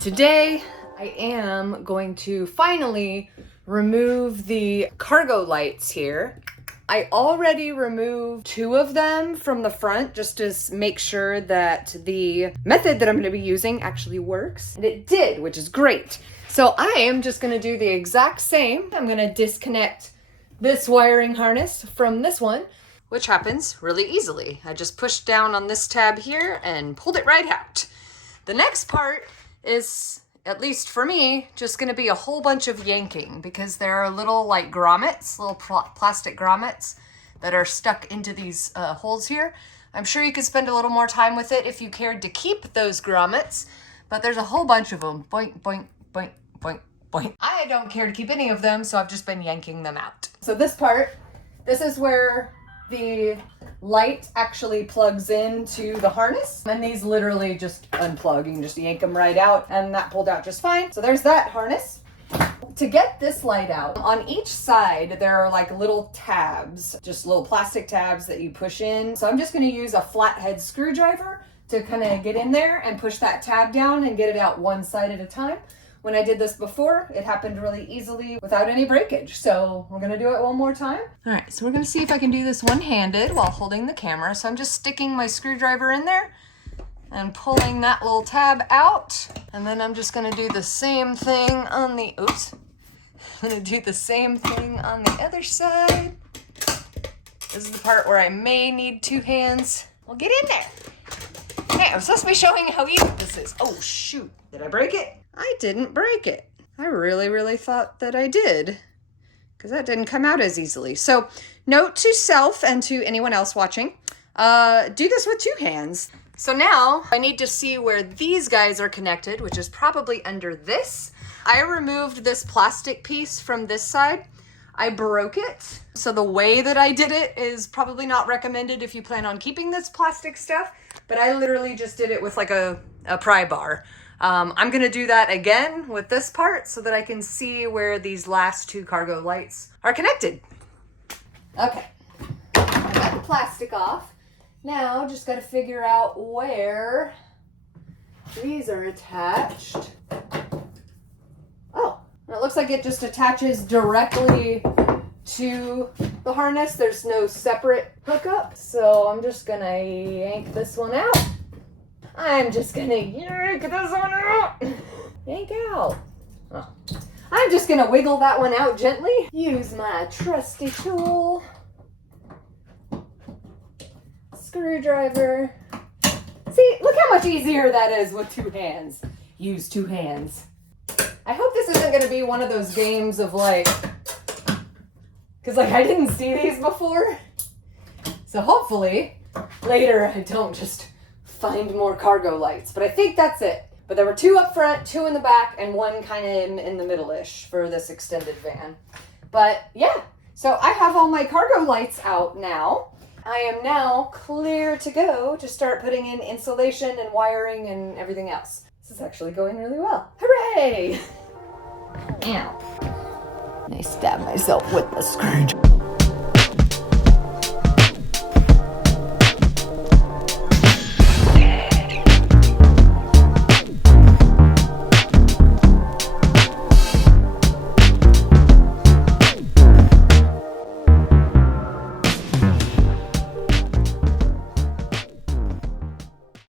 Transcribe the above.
Today, I am going to finally remove the cargo lights here. I already removed 2 of them from the front just to make sure that the method that I'm going to be using actually works. And it did, which is great. So I am just going to do the exact same. I'm going to disconnect this wiring harness from this one, which happens really easily. I just pushed down on this tab here and pulled it right out. The next part is, at least for me, just going to be a whole bunch of yanking because there are little like grommets, little plastic grommets that are stuck into these holes here. I'm sure you could spend a little more time with it if you cared to keep those grommets, but there's a whole bunch of them. Boink, boink, boink, boink, boink. I don't care to keep any of them, so I've just been yanking them out. So this part, this is where the light actually plugs into the harness, and these literally just unplug. You can just yank them right out, and that pulled out just fine. So there's that harness. To get this light out, on each side there are like little tabs, just little plastic tabs that you push in. So I'm just going to use a flathead screwdriver to kind of get in there and push that tab down and get it out one side at a time. When I did this before, it happened really easily without any breakage. So we're gonna do it one more time. All right, so we're gonna see if I can do this one-handed while holding the camera. So I'm just sticking my screwdriver in there and pulling that little tab out. And then I'm just gonna do the same thing on the, oops. I'm gonna do the same thing on the other side. This is the part where I may need 2 hands. Well, get in there. Hey, I'm supposed to be showing how easy this is. Oh, shoot, did I break it? I didn't break it. I really thought that I did, because that didn't come out as easily. So note to self and to anyone else watching, do this with 2 hands. So now I need to see where these guys are connected, which is probably under this. I removed this plastic piece from this side. I broke it. So the way that I did it is probably not recommended if you plan on keeping this plastic stuff, but I literally just did it with like a pry bar. I'm gonna do that again with this part so that I can see where these last 2 cargo lights are connected. Okay, I got the plastic off. Now just gotta figure out where these are attached. Oh, it looks like it just attaches directly to the harness. There's no separate hookup. So I'm just gonna yank this one out. I'm just gonna yank this one out. Yank out. Oh. I'm just gonna wiggle that one out gently. Use my trusty tool. Screwdriver. See, look how much easier that is with 2 hands. Use 2 hands. I hope this isn't gonna be one of those games of like, cause like I didn't see these before. So hopefully later I don't just find more cargo lights, but I think that's it. But there were 2 up front, 2 in the back, and 1 kind of in the middle-ish for this extended van. But yeah, so I have all my cargo lights out now. I am now clear to go to start putting in insulation and wiring and everything else. This is actually going really well. Hooray! Ow. I stabbed myself with the screwdriver.